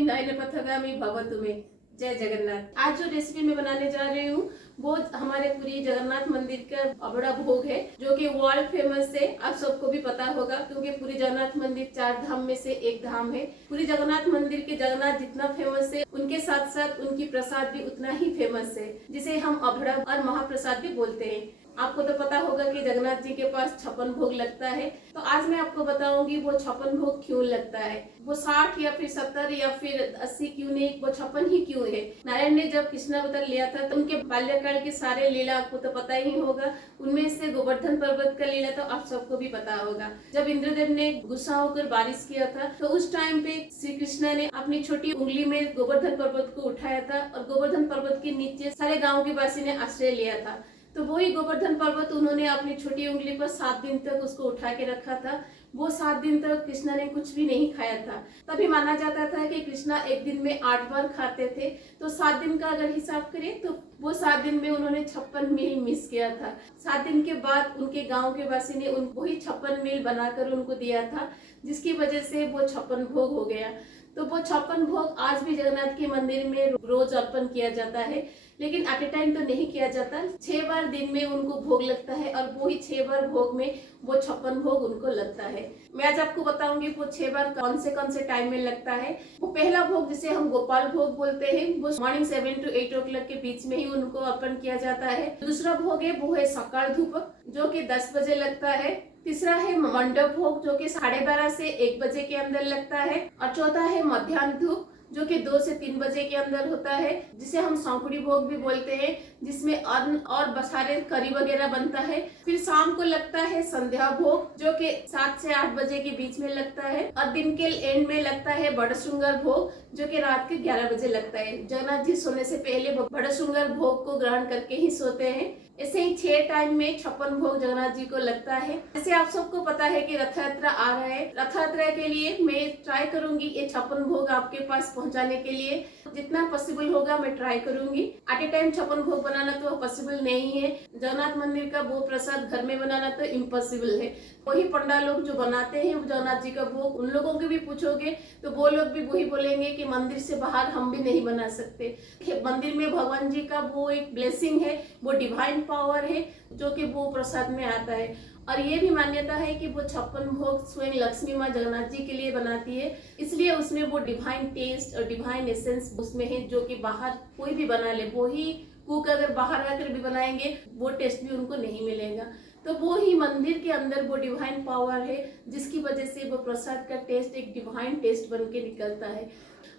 नमामि नयन पथगामी भवतु में। जय जगन्नाथ। आज जो रेसिपी मैं बनाने जा रही हूँ वो हमारे पुरी जगन्नाथ मंदिर का अबड़ा भोग है, जो कि वर्ल्ड फेमस है। आप सबको भी पता होगा क्योंकि पुरी जगन्नाथ मंदिर 4 धाम में से एक धाम है। पुरी जगन्नाथ मंदिर के जगन्नाथ जितना फेमस है, उनके साथ साथ उनकी प्रसाद भी उतना ही फेमस है, जिसे हम अबड़ा और महाप्रसाद भी बोलते हैं। आपको तो पता होगा कि जगन्नाथ जी के पास 56 भोग लगता है। तो आज मैं आपको बताऊंगी वो 56 भोग क्यों लगता है, वो 60 या फिर 70 या फिर 80 क्यों नहीं, वो 56 ही क्यों है। नारायण ने जब कृष्णावतार लिया था तो उनके बाल्यकाल के सारे लीला आपको तो पता ही होगा। उनमें से गोवर्धन पर्वत का लीला तो आप सबको भी पता होगा। जब इंद्रदेव ने गुस्सा होकर बारिश किया था तो उस टाइम पे श्री कृष्ण ने अपनी छोटी उंगली में गोवर्धन पर्वत को उठाया था और गोवर्धन पर्वत के नीचे सारे गाँव के वासी ने आश्रय लिया था। तो वही गोवर्धन पर्वत उन्होंने अपनी छोटी उंगली पर 7 दिन तक उसको उठा के रखा था। वो 7 दिन तक कृष्णा ने कुछ भी नहीं खाया था। तभी माना जाता था कि कृष्णा एक दिन में 8 बार खाते थे। तो 7 दिन का अगर हिसाब करें तो वो 7 दिन में उन्होंने 56 मील मिस किया था। 7 दिन के बाद उनके गांव के वासी ने वही 56 मील बनाकर उनको दिया था, जिसकी वजह से वो 56 भोग हो गया। तो वो 56 भोग आज भी जगन्नाथ के मंदिर में रोज अर्पण किया जाता है, लेकिन एट ए टाइम तो नहीं किया जाता। 6 बार दिन में उनको भोग लगता है और वो ही 6 बार भोग में वो 56 भोग उनको लगता है। मैं आज आपको बताऊंगी वो 6 बार कौन से टाइम में लगता है। वो पहला भोग जिसे हम गोपाल भोग बोलते हैं, वो मॉर्निंग 7 to 8 o'clock के बीच में ही उनको अर्पण किया जाता है। दूसरा भोग है वो है सकाल धूप, जो कि 10 बजे लगता है। तीसरा है मंडप भोग, जो कि 12:30 से 1 बजे के अंदर लगता है। और चौथा है मध्याह्न धूप, जो कि 2 से 3 बजे के अंदर होता है, जिसे हम सौंकड़ी भोग भी बोलते हैं, जिसमें अन्न और बसारे करी वगैरह बनता है। फिर शाम को लगता है संध्या भोग, जो कि 7 से 8 बजे के बीच में लगता है। और दिन के एंड में लगता है बड़शृंगार भोग, जो कि रात के 11 बजे लगता है। जगन्नाथ जी सोने से पहले बड़शृंगार भोग को ग्रहण करके ही सोते हैं। ऐसे ही 6 टाइम में 56 भोग जगन्नाथ जी को लगता है। जैसे आप सबको पता है कि रथ यात्रा आ रहा है, रथ यात्रा के लिए मैं ट्राई करूंगी ये 56 भोग आपके पास पहुंचाने के लिए। जितना पॉसिबल होगा मैं ट्राई करूंगी। एट ए टाइम 56 भोग बनाना तो पॉसिबल नहीं है। जगन्नाथ मंदिर का वो प्रसाद घर में बनाना तो इम्पॉसिबल है। वही पंडा लोग जो बनाते हैं जगन्नाथ जी का भोग, उन लोगों को भी पूछोगे तो वो लोग भी वही बोलेंगे कि मंदिर से बाहर हम भी नहीं बना सकते। मंदिर में भगवान जी का वो एक ब्लेसिंग है, वो डिवाइन पावर है, जो कि वो प्रसाद में आता है। और ये भी मान्यता है कि वो 56 भोग स्वयं लक्ष्मी माँ जगन्नाथ जी के लिए बनाती है, इसलिए उसमें वो डिवाइन टेस्ट और डिवाइन एसेंस उसमें है, जो कि बाहर कोई भी बना ले, वो ही कुक अगर बाहर आकर भी बनाएंगे वो टेस्ट भी उनको नहीं मिलेगा। तो वो ही मंदिर के अंदर वो डिवाइन पावर है, जिसकी वजह से वो प्रसाद का टेस्ट एक डिवाइन टेस्ट बन के निकलता है।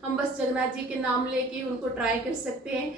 हम बस जगन्नाथ जी के नाम लेके उनको ट्राई कर सकते हैं।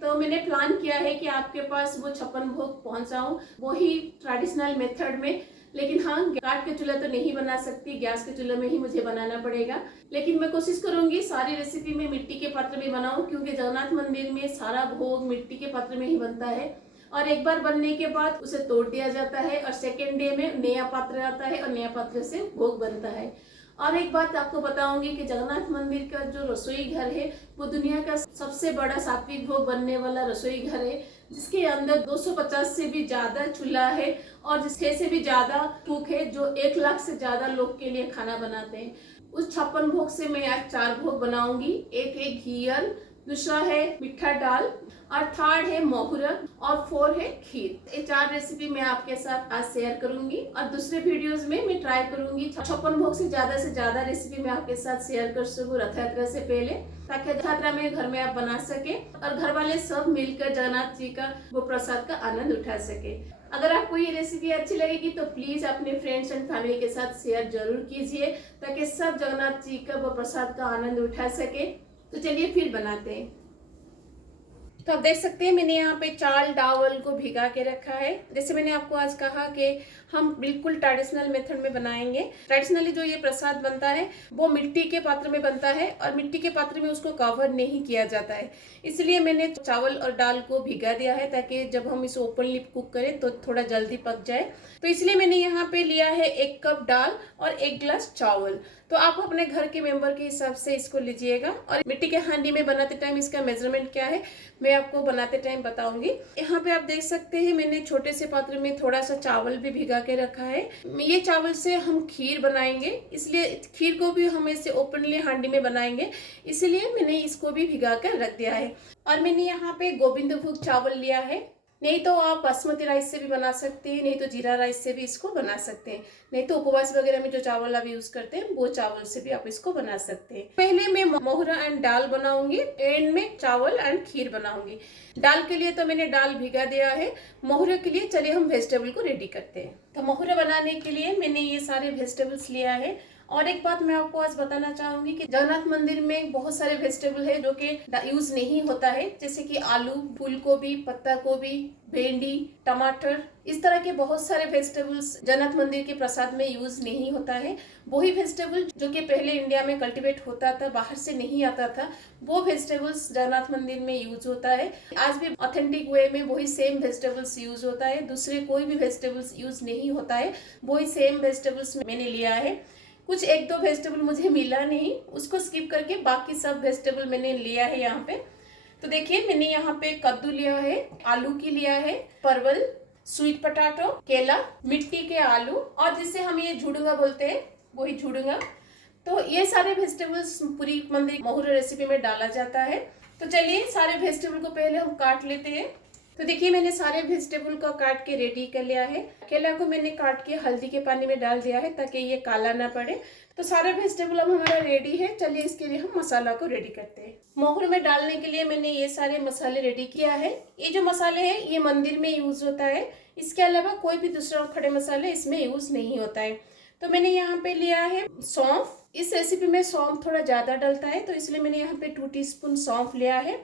तो मैंने प्लान किया है कि आपके पास वो 56 भोग पहुंचाऊं, वो ही ट्रेडिशनल मेथड में। लेकिन हाँ, काठ के चूल्हा तो नहीं बना सकती, गैस के चूल्हे में ही मुझे बनाना पड़ेगा। लेकिन मैं कोशिश करूंगी सारी रेसिपी में मिट्टी के पात्र में बनाऊं, क्योंकि जगन्नाथ मंदिर में सारा भोग मिट्टी के पात्र में ही बनता है। और एक बार बनने के बाद उसे तोड़ दिया जाता है और सेकेंड डे में नया पात्र आता है और नया पात्र से भोग बनता है। और एक बात आपको बताऊंगी कि जगन्नाथ मंदिर का जो रसोई घर है वो दुनिया का सबसे बड़ा सात्विक भोग बनने वाला रसोई घर है, जिसके अंदर 250 से भी ज्यादा चूल्हा है और 6 से भी ज्यादा कुक है, जो 1 लाख से ज्यादा लोग के लिए खाना बनाते हैं। उस 56 भोग से मैं आज 4 भोग बनाऊंगी। एक है घियर, दूसरा है मीठा दाल, और थर्ड है मोहरक, और 4 है खीर। ये 4 रेसिपी मैं आपके साथ आज शेयर करूंगी और दूसरे वीडियोस में मैं ट्राई करूंगी 56 भोग से ज्यादा रेसिपी मैं आपके साथ शेयर कर सकूं रथ यात्रा से पहले, ताकि रथ यात्रा में घर में आप बना सके और घर वाले सब मिलकर जगन्नाथ जी का वो प्रसाद का आनंद उठा सके। अगर आपको ये रेसिपी अच्छी लगेगी तो प्लीज अपने फ्रेंड्स एंड फैमिली के साथ शेयर जरूर कीजिए, ताकि सब जगन्नाथ जी का वो प्रसाद का आनंद उठा सके। तो चलिए फिर बनाते हैं। तो आप देख सकते हैं मैंने यहाँ पे चावल डावल को भिगा के रखा है। जैसे मैंने आपको आज कहा कि हम बिल्कुल ट्रेडिशनल मेथड में बनाएंगे। ट्रेडिशनली जो ये प्रसाद बनता है वो मिट्टी के पात्र में बनता है और मिट्टी के पात्र में उसको कवर नहीं किया जाता है, इसलिए मैंने चावल और दाल को भिगा दिया है, ताकि जब हम इसे ओपनली कुक करें तो थोड़ा जल्दी पक जाए। तो इसलिए मैंने यहाँ पे लिया है 1 कप दाल और 1 गिलास चावल। तो आप अपने घर के मेंबर के हिसाब से इसको लीजिएगा। और मिट्टी के हांडी में बनाते टाइम इसका मेजरमेंट क्या है मैं आपको बनाते टाइम बताऊंगी। यहाँ पे आप देख सकते हैं मैंने छोटे से पात्र में थोड़ा सा चावल भी भिगा भिगा के रखा है। ये चावल से हम खीर बनाएंगे, इसलिए खीर को भी हम ऐसे ओपनली हांडी में बनाएंगे, इसलिए मैंने इसको भी भिगा कर रख दिया है। और मैंने यहाँ पे गोविंद भोग चावल लिया है, नहीं तो आप बासमती राइस से भी बना सकते हैं, नहीं तो जीरा राइस से भी इसको बना सकते हैं, नहीं तो उपवास वगैरह में जो चावल आप यूज करते हैं वो चावल से भी आप इसको बना सकते हैं। पहले मैं मोहरा एंड दाल बनाऊंगी, एंड में चावल एंड खीर बनाऊंगी। दाल के लिए तो मैंने दाल भिगा दिया है। मोहरे के लिए चलिए हम वेजिटेबल को रेडी करते हैं। तो मोहरा बनाने के लिए मैंने ये सारे वेजिटेबल्स लिया है। और एक बात मैं आपको आज बताना चाहूंगी कि जगन्नाथ मंदिर में बहुत सारे वेजिटेबल है जो कि यूज नहीं होता है, जैसे कि आलू, फूल गोभी, पत्ता गोभी, भिंडी, टमाटर, इस तरह के बहुत सारे वेजिटेबल्स जगन्नाथ मंदिर के प्रसाद में यूज नहीं होता है। वही वेजिटेबल जो कि पहले इंडिया में कल्टीवेट होता था, बाहर से नहीं आता था, वो वेजिटेबल्स जगन्नाथ मंदिर में यूज होता है। आज भी ऑथेंटिक वे में वही सेम वेजिटेबल्स यूज होता है, दूसरे कोई भी वेजिटेबल्स यूज नहीं होता है, वही सेम वेजिटेबल्स मैंने लिया है। कुछ एक दो वेजिटेबल मुझे मिला नहीं, उसको स्किप करके बाकी सब वेजिटेबल मैंने लिया है यहाँ पे। तो देखिए मैंने यहाँ पे कद्दू लिया है, आलू की लिया है, परवल, स्वीट पोटैटो, केला, मिट्टी के आलू, और जिसे हम ये झुडुंगा बोलते हैं वही झुडुंगा। तो ये सारे वेजिटेबल्स पूरी मंदिर मोहरा रेसिपी में डाला जाता है। तो चलिए सारे वेजिटेबल को पहले हम काट लेते हैं। तो देखिए मैंने सारे वेजिटेबल को काट के रेडी कर लिया है। केला को मैंने काट के हल्दी के पानी में डाल दिया है ताकि ये काला ना पड़े। तो सारे वेजिटेबल अब हमारा रेडी है। चलिए इसके लिए हम मसाला को रेडी करते हैं। मोहरे में डालने के लिए मैंने ये सारे मसाले रेडी किया है। ये जो मसाले हैं ये मंदिर में यूज होता है, इसके अलावा कोई भी दूसरा खड़े मसाले इसमें यूज नहीं होता है। तो मैंने यहाँ पे लिया है सौंफ। इस रेसिपी में सौंफ थोड़ा ज्यादा डलता है, तो इसलिए मैंने यहाँ पे 2 टीस्पून सौंफ लिया है,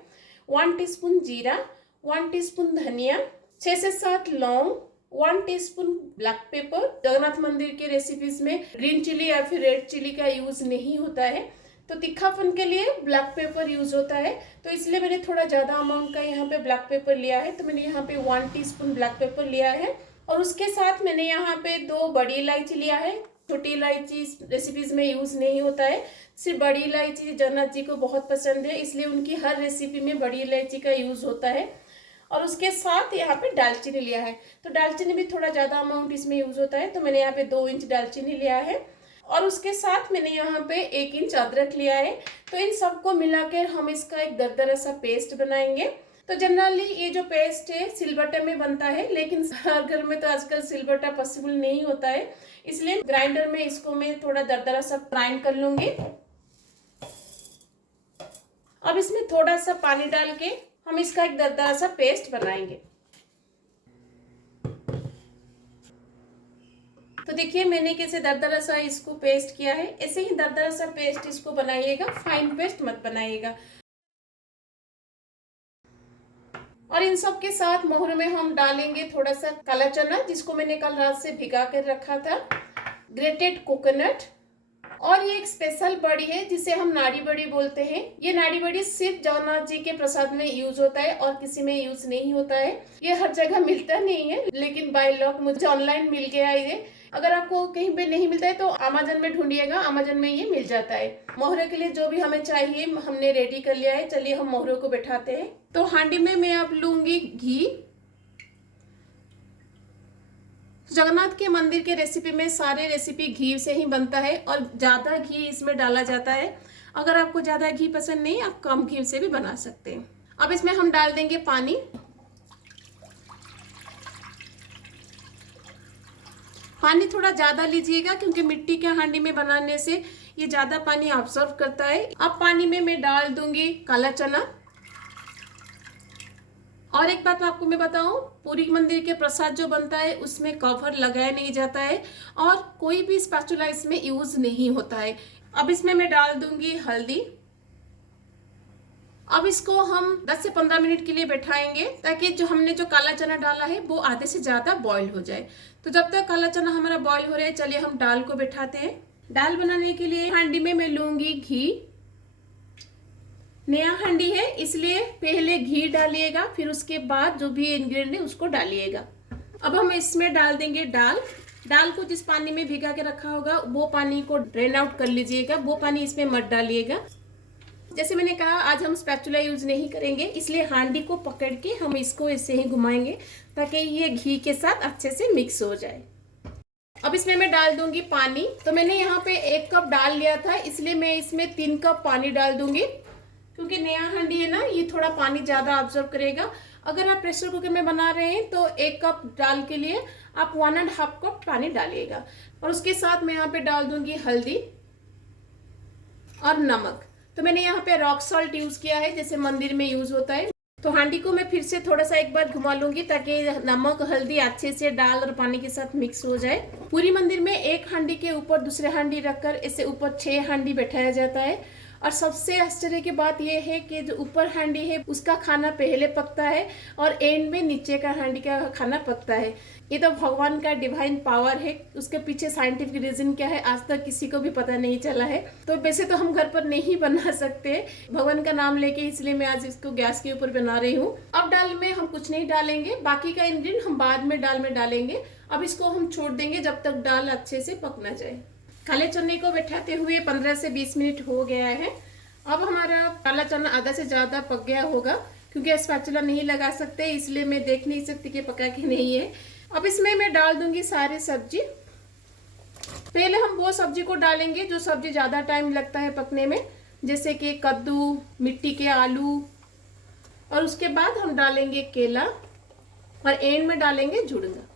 1 टीस्पून जीरा, 1 टीस्पून धनिया, 6 से 7 लौंग, 1 टीस्पून ब्लैक पेपर। जगन्नाथ मंदिर के रेसिपीज में ग्रीन चिली या फिर रेड चिली का यूज नहीं होता है, तो तीखापन के लिए ब्लैक पेपर यूज होता है, तो इसलिए मैंने थोड़ा ज्यादा अमाउंट का यहाँ पे ब्लैक पेपर लिया है। तो मैंने यहाँ पे 1 टीस्पून ब्लैक पेपर लिया है। और उसके साथ मैंने यहाँ पे 2 बड़ी इलायची लिया है। छोटी इलायची रेसिपीज में यूज नहीं होता है, सिर्फ बड़ी इलायची जगन्नाथ जी को बहुत पसंद है, इसलिए उनकी हर रेसिपी में बड़ी इलायची का यूज होता है। और उसके साथ यहाँ पे दालचीनी लिया है, तो दालचीनी भी थोड़ा ज्यादा अमाउंट इसमें यूज होता है, तो मैंने यहाँ पे 2 इंच दालचीनी लिया है। और उसके साथ मैंने यहाँ पे 1 इंच अदरक लिया है। तो इन सबको मिलाकर हम इसका एक दरदरा सा पेस्ट बनाएंगे। तो जनरली ये जो पेस्ट है सिलबट्टे में बनता है, लेकिन हर घर में तो आजकल सिलबट्टा पॉसिबल नहीं होता है, इसलिए ग्राइंडर में इसको मैं थोड़ा दरदरा सा ग्राइंड कर लूंगी। अब इसमें थोड़ा सा पानी डाल के हम इसका एक दरदरा सा पेस्ट बनाएंगे। तो देखिए मैंने कैसे दरदरा सा इसको पेस्ट किया है, ऐसे ही दरदरा सा पेस्ट इसको बनाइएगा, फाइन पेस्ट मत बनाइएगा। और इन सब के साथ मोहरे में हम डालेंगे थोड़ा सा काला चना, जिसको मैंने कल रात से भिगा कर रखा था, ग्रेटेड कोकोनट, और ये एक स्पेशल बड़ी है जिसे हम नाड़ी बड़ी बोलते हैं। ये नाड़ी बड़ी सिर्फ जगन्नाथ जी के प्रसाद में यूज होता है और किसी में यूज नहीं होता है। ये हर जगह मिलता नहीं है, लेकिन बाय लॉक मुझे ऑनलाइन मिल गया ये। अगर आपको कहीं पे नहीं मिलता है तो अमेज़न में ढूंढिएगा, अमेज़न में ये मिल जाता है। मोहरे के लिए जो भी हमें चाहिए हमने रेडी कर लिया है। चलिए हम मोहरे को बैठाते हैं। तो हांडी में मैं अब लूंगी घी। जगन्नाथ के मंदिर के रेसिपी में सारे रेसिपी घी से ही बनता है और ज्यादा घी इसमें डाला जाता है। अगर आपको ज्यादा घी पसंद नहीं, आप कम घी से भी बना सकते हैं। अब इसमें हम डाल देंगे पानी। पानी थोड़ा ज्यादा लीजिएगा क्योंकि मिट्टी के हांडी में बनाने से ये ज्यादा पानी ऑब्जर्व करता है। अब पानी में मैं डाल दूंगी काला चना। और एक बात आपको मैं बताऊं, पूरी मंदिर के प्रसाद जो बनता है उसमें कवर लगाया नहीं जाता है और कोई भी स्पैचुला इसमें यूज नहीं होता है। अब इसमें मैं डाल दूंगी हल्दी। अब इसको हम 10 से 15 मिनट के लिए बैठाएंगे ताकि जो हमने जो काला चना डाला है वो आधे से ज्यादा बॉईल हो जाए। तो जब तक काला चना हमारा बॉईल हो रहा है, चलिए हम दाल को बैठाते हैं। दाल बनाने के लिए हांडी में मैं लूंगी घी। नया हांडी है इसलिए पहले घी डालिएगा, फिर उसके बाद जो भी इंग्रेडिएंट है उसको डालिएगा। अब हम इसमें डाल देंगे दाल। दाल को जिस पानी में भिगा के रखा होगा वो पानी को ड्रेन आउट कर लीजिएगा, वो पानी इसमें मत डालिएगा। जैसे मैंने कहा आज हम स्पैचुला यूज नहीं करेंगे, इसलिए हांडी को पकड़ के हम इसको ऐसे ही घुमाएंगे ताकि ये घी के साथ अच्छे से मिक्स हो जाए। अब इसमें मैं डाल दूंगी पानी। तो मैंने यहाँ पे 1 कप डाल लिया था, इसलिए मैं इसमें 3 कप पानी डाल दूंगी, क्योंकि नया हांडी है ना, ये थोड़ा पानी ज़्यादा ऑब्जर्व करेगा। अगर आप प्रेशर कुकर में बना रहे हैं तो 1 कप डाल के लिए आप 1.5 कप पानी डालिएगा। और उसके साथ मैं यहाँ पे डाल दूंगी हल्दी और नमक। तो मैंने यहाँ पे रॉक सॉल्ट यूज किया है, जैसे मंदिर में यूज होता है। तो हांडी को मैं फिर से थोड़ा सा एक बार घुमा लूंगी, ताकि नमक हल्दी अच्छे से दाल और पानी के साथ मिक्स हो जाए। पूरी मंदिर में एक हांडी के ऊपर दूसरे हांडी रखकर इससे ऊपर 6 हांडी बैठाया जाता है। और सबसे आश्चर्य की बात यह है कि जो ऊपर हांडी है उसका खाना पहले पकता है और एंड में नीचे का हांडी का खाना पकता है। ये तो भगवान का डिवाइन पावर है। उसके पीछे साइंटिफिक रीजन क्या है आज तक किसी को भी पता नहीं चला है। तो वैसे तो हम घर पर नहीं बना सकते भगवान का नाम लेके, इसलिए मैं आज इसको गैस के ऊपर बना रही हूँ। अब दाल में हम कुछ नहीं डालेंगे, बाकी का इंग्रेडिएंट हम बाद में दाल में डालेंगे। अब इसको हम छोड़ देंगे जब तक दाल अच्छे से पक ना जाए। काले चने को बैठाते हुए 15 से 20 मिनट हो गया है। अब हमारा काला चना आधा से ज्यादा पक गया होगा, क्योंकि स्पैचुला नहीं लगा सकते इसलिए मैं देख नहीं सकती कि पका कि नहीं है। अब इसमें मैं डाल दूंगी सारी सब्जी। पहले हम वो सब्जी को डालेंगे जो सब्जी ज्यादा टाइम लगता है पकने में, जैसे कि कद्दू, मिट्टी के आलू, और उसके बाद हम डालेंगे केला और एंड में डालेंगे झुड़ंगा।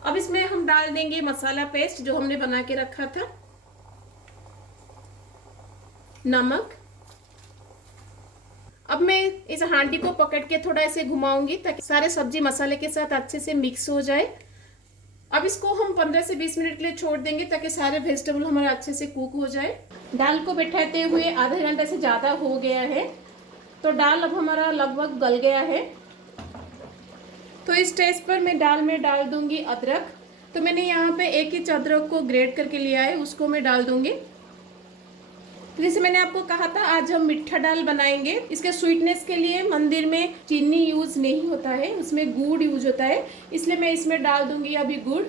अब इसमें हम डाल देंगे मसाला पेस्ट जो हमने बना के रखा था, नमक। अब मैं इस हांडी को पकड़ के थोड़ा ऐसे घुमाऊंगी ताकि सारे सब्जी मसाले के साथ अच्छे से मिक्स हो जाए। अब इसको हम 15 से 20 मिनट के लिए छोड़ देंगे ताकि सारे वेजिटेबल हमारा अच्छे से कुक हो जाए। दाल को बैठाते हुए आधा घंटा से ज़्यादा हो गया है, तो दाल अब हमारा लगभग गल गया है। तो इस स्टेज पर मैं दाल में डाल दूंगी अदरक। तो मैंने यहाँ पे 1 इंच अदरक को ग्रेट करके लिया है, उसको मैं डाल दूंगी। जैसे मैंने आपको कहा था आज हम मीठा दाल बनाएंगे। इसके स्वीटनेस के लिए मंदिर में चीनी यूज नहीं होता है, उसमें गुड़ यूज होता है, इसलिए मैं इसमें डाल दूंगी अभी गुड़।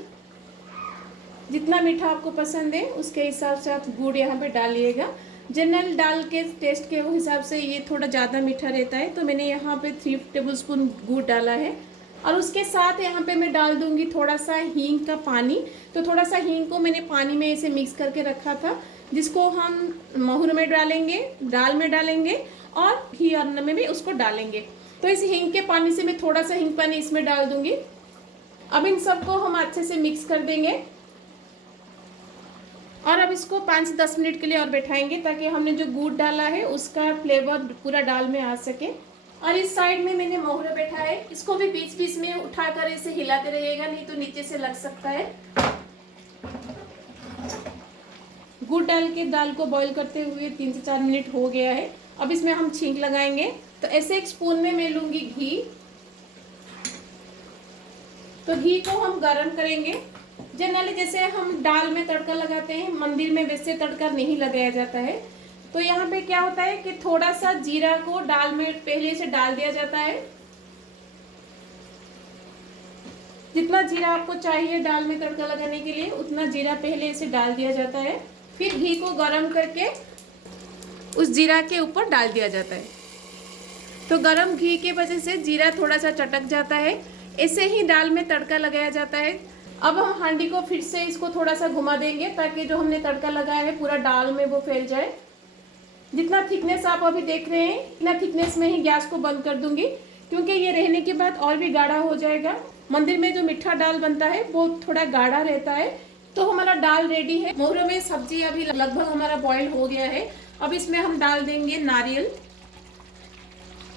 जितना मीठा आपको पसंद है उसके हिसाब से आप गुड़ यहाँ पे डालिएगा। जनरल दाल के टेस्ट के हिसाब से ये थोड़ा ज़्यादा मीठा रहता है, तो मैंने यहाँ पे 3 टेबलस्पून गुड़ डाला है। और उसके साथ यहाँ पे मैं डाल दूंगी थोड़ा सा हींग का पानी। तो थोड़ा सा हींग को मैंने पानी में ऐसे मिक्स करके रखा था, जिसको हम महूर में डालेंगे, दाल में डालेंगे और घी अन्न में भी उसको डालेंगे। तो इस हींग के पानी से मैं थोड़ा सा हींग पानी इसमें डाल दूंगी। अब इन सबको हम अच्छे से मिक्स कर देंगे और अब इसको 5 से 10 मिनट के लिए और बैठाएंगे, ताकि हमने जो गुड़ डाला है उसका फ्लेवर पूरा दाल में आ सके। और इस साइड में मैंने मोहरा बैठा है, इसको भी बीच बीच में उठाकर इसे हिलाते रहिएगा, नहीं तो नीचे से लग सकता है। गुड़ डाल के दाल को बॉईल करते हुए 3 से 4 मिनट हो गया है। अब इसमें हम छींक लगाएंगे। तो ऐसे 1 स्पून में मैं लूंगी घी। तो घी को हम गरम करेंगे। जनरली जैसे हम दाल में तड़का लगाते हैं, मंदिर में वैसे तड़का नहीं लगाया जाता है। तो यहाँ पे क्या होता है कि थोड़ा सा जीरा को दाल में पहले से डाल दिया जाता है। जितना जीरा आपको चाहिए दाल में तड़का लगाने के लिए उतना जीरा पहले से डाल दिया जाता है। फिर घी को गरम करके उस जीरा के ऊपर डाल दिया जाता है। तो गरम घी की वजह से जीरा थोड़ा सा चटक जाता है। ऐसे ही दाल में तड़का लगाया जाता है। अब हम हांडी को फिर से इसको थोड़ा सा घुमा देंगे, ताकि जो हमने तड़का लगाया है पूरा दाल में वो फैल जाए। जितना थिकनेस आप अभी देख रहे हैं इतना थिकनेस में ही गैस को बंद कर दूंगी, क्योंकि ये रहने के बाद और भी गाढ़ा हो जाएगा। मंदिर में जो मीठा दाल बनता है वो थोड़ा गाढ़ा रहता है। तो हमारा दाल रेडी है। मोहरे में सब्जी अभी लगभग हमारा बॉईल हो गया है। अब इसमें हम डाल देंगे नारियल।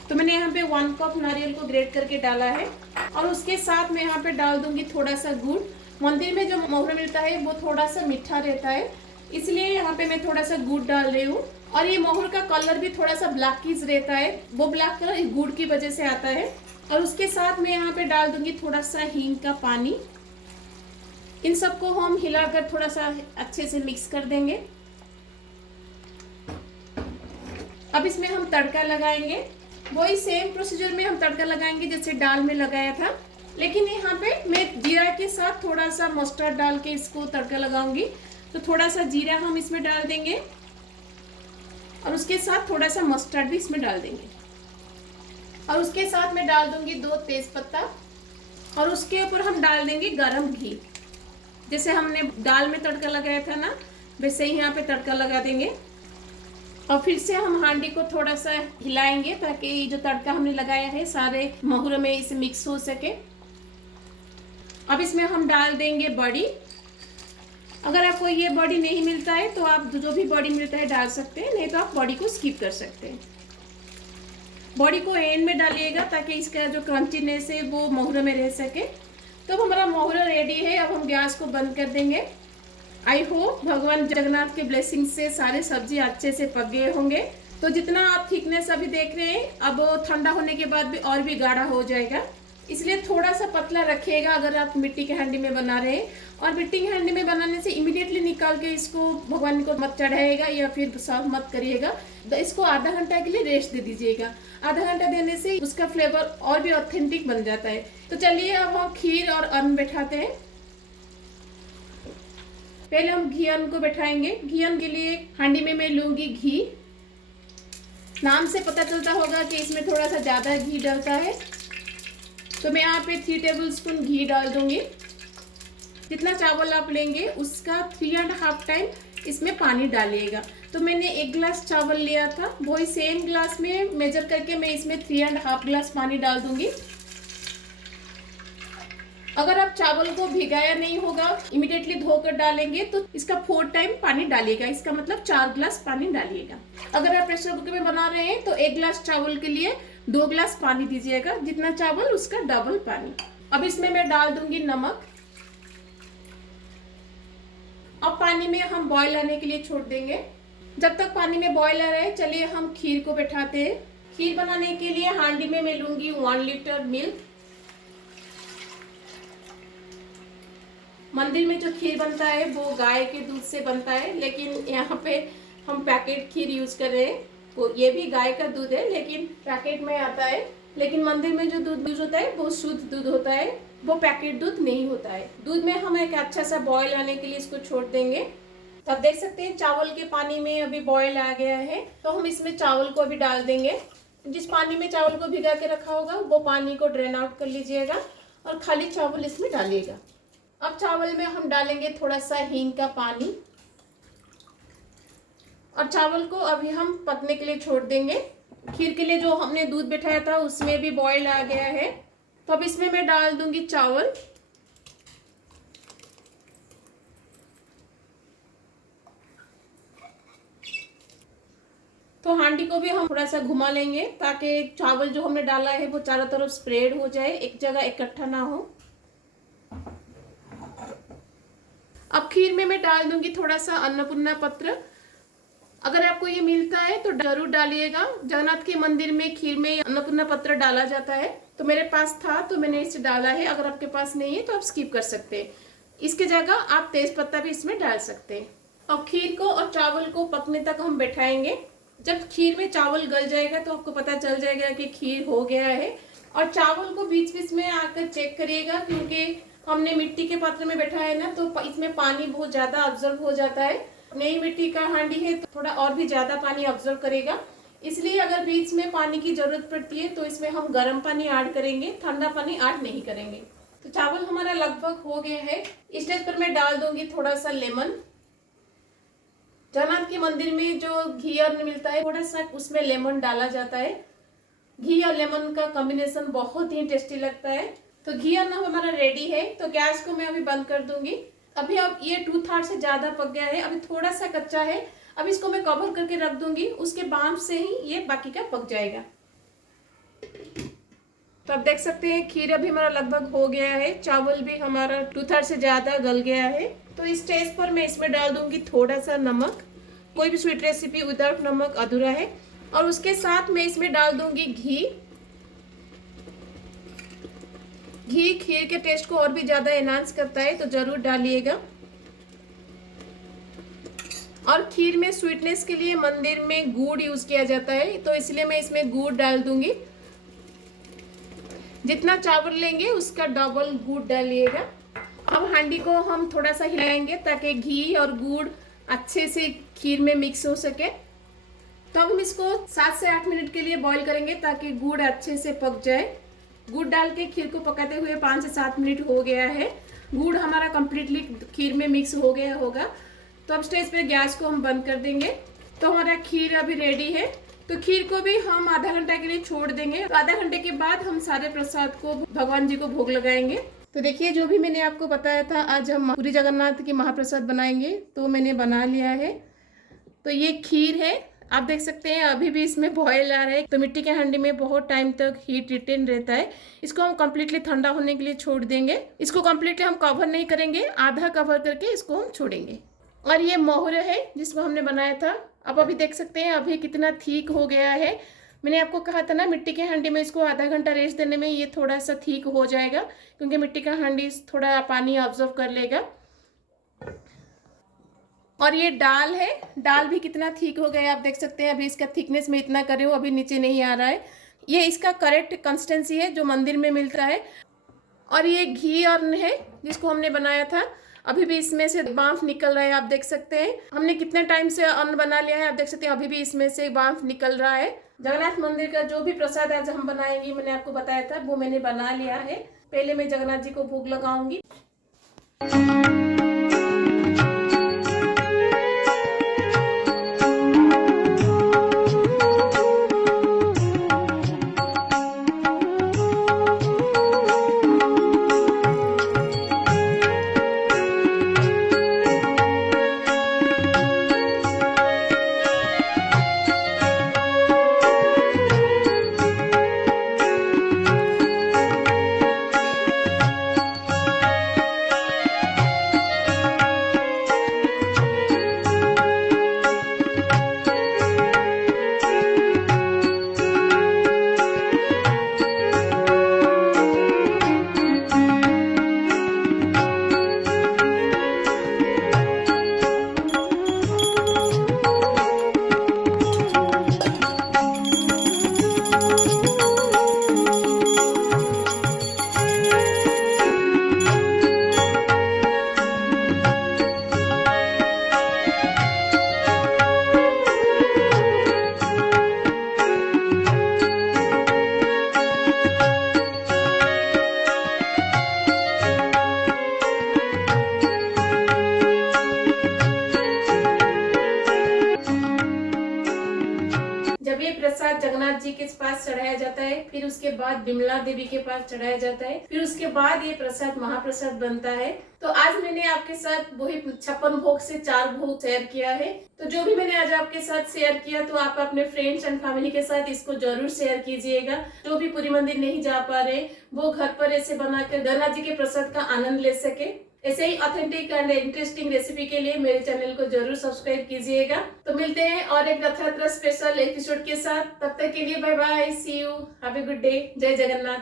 तो मैंने यहाँ पे 1 कप नारियल को ग्रेट करके डाला है और उसके साथ मैं यहाँ पे डाल दूंगी थोड़ा सा गुड़। मंदिर में जो मोहरा मिलता है वो थोड़ा सा मीठा रहता है, इसलिए यहाँ पे मैं थोड़ा सा गुड़ डाल रही हूँ। और ये मोहर का कलर भी थोड़ा सा ब्लैकिश रहता है, वो ब्लैक कलर गुड़ की वजह से आता है। और उसके साथ मैं यहाँ पे डाल दूंगी थोड़ा सा हींग का पानी। इन सबको हम हिलाकर थोड़ा सा अच्छे से मिक्स कर देंगे। अब इसमें हम तड़का लगाएंगे। वही सेम प्रोसीजर में हम तड़का लगाएंगे जैसे दाल में लगाया था, लेकिन यहाँ पे मैं जीरा के साथ थोड़ा सा मस्टर्ड डाल के इसको तड़का लगाऊंगी। तो थोड़ा सा जीरा हम इसमें डाल देंगे और उसके साथ थोड़ा सा मस्टर्ड भी इसमें डाल देंगे। और उसके साथ मैं डाल दूंगी 2 तेज पत्ता और उसके ऊपर हम डाल देंगे गरम घी। जैसे हमने दाल में तड़का लगाया था ना, वैसे ही यहाँ पे तड़का लगा देंगे। और फिर से हम हांडी को थोड़ा सा हिलाएंगे ताकि जो तड़का हमने लगाया है सारे महुर में इसे मिक्स हो सके। अब इसमें हम डाल देंगे बड़ी। अगर आपको ये बड़ी नहीं मिलता है तो आप जो भी बड़ी मिलता है डाल सकते हैं, नहीं तो आप बड़ी को स्किप कर सकते हैं। बड़ी को एंड में डालिएगा ताकि इसका जो क्रंचीनेस है वो महुर में रह सके। तो हमारा महुर रेडी है। अब हम गैस को बंद कर देंगे। आई होप भगवान जगन्नाथ के ब्लेसिंग से सारे सब्जी अच्छे से पक गए होंगे। तो जितना आप थिकनेस अभी देख रहे हैं, अब ठंडा होने के बाद भी और भी गाढ़ा हो जाएगा, इसलिए थोड़ा सा पतला रखिएगा अगर आप मिट्टी के हांडी में बना रहे हैं। और मिट्टी की हांडी में बनाने से इमीडिएटली निकाल के इसको भगवान को मत चढ़ाइएगा या फिर सर्व मत करिएगा। तो इसको आधा घंटा के लिए रेस्ट दे दीजिएगा। आधा घंटा देने से उसका फ्लेवर और भी ऑथेंटिक बन जाता है। तो चलिए अब हम खीर और अन्न बैठाते हैं। पहले हम घी अन्न को बैठाएंगे। घी अन्न के लिए हांडी में मैं लूंगी घी। नाम से पता चलता होगा कि इसमें थोड़ा सा ज्यादा घी डलता है, तो मैं यहाँ पे 3 टेबलस्पून घी डाल दूंगी। जितना चावल आप लेंगे उसका 3.5 टाइम इसमें पानी डालिएगा। तो मैंने 1 गिलास चावल लिया था, वही सेम ग्लास में मेजर करके मैं इसमें 3.5 गिलास पानी डाल दूंगी। अगर आप चावल को भिगाया नहीं होगा, इमीडिएटली धोकर डालेंगे तो इसका 4 टाइम पानी डालिएगा। इसका मतलब 4 गिलास पानी डालिएगा। अगर आप प्रेशर कुकर में बना रहे हैं तो 1 गिलास चावल के लिए 2 गिलास पानी दीजिएगा। जितना चावल उसका डबल पानी। अब इसमें मैं डाल दूंगी नमक। अब पानी में हम बॉईल आने के लिए छोड़ देंगे। जब तक पानी में बॉईल आ रहा है, चलिए हम खीर को बैठाते हैं। खीर बनाने के लिए हांडी में मैं लूंगी 1 लीटर मिल्क। मंदिर में जो खीर बनता है वो गाय के दूध से बनता है, लेकिन यहाँ पे हम पैकेट खीर यूज कर रहे हैं। वो ये भी गाय का दूध है लेकिन पैकेट में आता है। लेकिन मंदिर में जो दूध यूज होता है वो शुद्ध दूध होता है, वो पैकेट दूध नहीं होता है। दूध में हम एक अच्छा सा बॉईल आने के लिए इसको छोड़ देंगे। तो आप देख सकते हैं चावल के पानी में अभी बॉईल आ गया है। तो हम इसमें चावल को अभी डाल देंगे। जिस पानी में चावल को भिगा के रखा होगा वो पानी को ड्रेन आउट कर लीजिएगा और खाली चावल इसमें डालिएगा। अब चावल में हम डालेंगे थोड़ा सा हींग का पानी और चावल को अभी हम पकने के लिए छोड़ देंगे। खीर के लिए जो हमने दूध बैठाया था उसमें भी बॉईल आ गया है। तो अब इसमें मैं डाल दूंगी चावल। तो हांडी को भी हम थोड़ा सा घुमा लेंगे ताकि चावल जो हमने डाला है वो चारों तरफ स्प्रेड हो जाए, एक जगह इकट्ठा ना हो। अब खीर में मैं डाल दूंगी थोड़ा सा अन्नपूर्णा पत्र। अगर आपको ये मिलता है तो जरूर डालिएगा। जगन्नाथ के मंदिर में खीर में अन्नपूर्णा पत्र डाला जाता है, तो मेरे पास था तो मैंने इसे डाला है। अगर आपके पास नहीं है तो आप स्किप कर सकते हैं। इसके जगह आप तेज पत्ता भी इसमें डाल सकते हैं। अब खीर को और चावल को पकने तक हम बैठाएंगे। जब खीर में चावल गल जाएगा तो आपको पता चल जाएगा कि खीर हो गया है। और चावल को बीच बीच में आकर चेक करिएगा, क्योंकि हमने मिट्टी के पात्र में बैठा है ना, तो इसमें पानी बहुत ज्यादा ऑब्जर्व हो जाता है। नई मिट्टी का हांडी है तो थोड़ा और भी ज्यादा पानी ऑब्जर्व करेगा। इसलिए अगर बीच में पानी की जरूरत पड़ती है तो इसमें हम गर्म पानी ऐड करेंगे, ठंडा पानी ऐड नहीं करेंगे। तो चावल हमारा लगभग हो गया है। इस स्टेज पर मैं डाल दूंगी थोड़ा सा लेमन। जगन्नाथ के मंदिर में जो घी अन्न मिलता है थोड़ा सा उसमें लेमन डाला जाता है। घी और लेमन का कॉम्बिनेशन बहुत ही टेस्टी लगता है। तो घी अन्न हमारा रेडी है। तो गैस को मैं अभी बंद कर दूंगी। अभी अब ये 2/3 से ज्यादा पक गया है, अभी थोड़ा सा कच्चा है। अब इसको मैं कवर करके रख दूंगी, उसके बाद से ही ये बाकी का पक जाएगा। तो आप देख सकते हैं खीर अभी हमारा लगभग हो गया है। चावल भी हमारा 2/3 से ज्यादा गल गया है। तो इस स्टेज पर मैं इसमें डाल दूंगी थोड़ा सा नमक। कोई भी स्वीट रेसिपी विदाउट नमक अधूरा है। और उसके साथ मैं इसमें डाल दूंगी घी। घी खीर के टेस्ट को और भी ज्यादा एनहांस करता है, तो जरूर डालिएगा। और खीर में स्वीटनेस के लिए मंदिर में गुड़ यूज किया जाता है, तो इसलिए मैं इसमें गुड़ डाल दूंगी। जितना चावल लेंगे उसका डबल गुड़ डालिएगा। अब हांडी को हम थोड़ा सा हिलाएंगे ताकि घी और गुड़ अच्छे से खीर में मिक्स हो सके। तो अब हम इसको 7 से 8 मिनट के लिए बॉईल करेंगे ताकि गुड़ अच्छे से पक जाए। गुड़ डाल के खीर को पकाते हुए 5 से 7 मिनट हो गया है। गुड़ हमारा कम्प्लीटली खीर में मिक्स हो गया होगा। तो अब स्टेज पे गैस को हम बंद कर देंगे। तो हमारा खीर अभी रेडी है। तो खीर को भी हम आधा घंटा के लिए छोड़ देंगे। तो आधा घंटे के बाद हम सारे प्रसाद को भगवान जी को भोग लगाएंगे। तो देखिए, जो भी मैंने आपको बताया था, आज हम पुरी जगन्नाथ की महाप्रसाद बनाएंगे। तो मैंने बना लिया है। तो ये खीर है, आप देख सकते हैं अभी भी इसमें बॉयल आ रहा है। तो मिट्टी के हांडी में बहुत टाइम तक हीट रिटेन रहता है। इसको हम कम्प्लीटली ठंडा होने के लिए छोड़ देंगे। इसको कम्प्लीटली हम कवर नहीं करेंगे, आधा कवर करके इसको हम छोड़ेंगे। और ये मोहर है जिसको हमने बनाया था। आप अभी देख सकते हैं अभी कितना ठीक हो गया है। मैंने आपको कहा था ना, मिट्टी के हांडी में इसको आधा घंटा रेस्ट देने में ये थोड़ा सा ठीक हो जाएगा, क्योंकि मिट्टी का हांडी थोड़ा पानी ऑब्जर्व कर लेगा। और ये दाल है, दाल भी कितना ठीक हो गया आप देख सकते हैं। अभी इसका थिकनेस में इतना कर रही हूँ, अभी नीचे नहीं आ रहा है। ये इसका करेक्ट कंसिस्टेंसी है जो मंदिर में मिलता है। और ये घी अन्न है जिसको हमने बनाया था। अभी भी इसमें से बांफ निकल रहा है, आप देख सकते हैं। हमने कितने टाइम से अन्न बना लिया है, आप देख सकते हैं अभी भी इसमें से बांफ निकल रहा है। जगन्नाथ मंदिर का जो भी प्रसाद आज हम बनाएंगे, मैंने आपको बताया था, वो मैंने बना लिया है। पहले मैं जगन्नाथ जी को भोग लगाऊंगी। प्रसाद जगन्नाथ जी के पास चढ़ाया जाता है, फिर उसके बाद बिमला देवी के पास चढ़ाया जाता है, फिर उसके बाद ये प्रसाद महाप्रसाद बनता है। तो आज मैंने आपके साथ वही 56 भोग से 4 भोग शेयर किया है। तो जो भी मैंने आज आपके साथ शेयर किया, तो आप अपने फ्रेंड्स एंड फैमिली के साथ इसको जरूर शेयर कीजिएगा। जो भी पुरी मंदिर नहीं जा पा रहे, वो घर पर ऐसे बनाकर जगन्नाथ जी के प्रसाद का आनंद ले सके। ऐसे ही ऑथेंटिक एंड इंटरेस्टिंग रेसिपी के लिए मेरे चैनल को जरूर सब्सक्राइब कीजिएगा। तो मिलते हैं और एक रथयात्रा स्पेशल एपिसोड के साथ। तब तक के लिए bye bye, see you, have a good day, जय जगन्नाथ।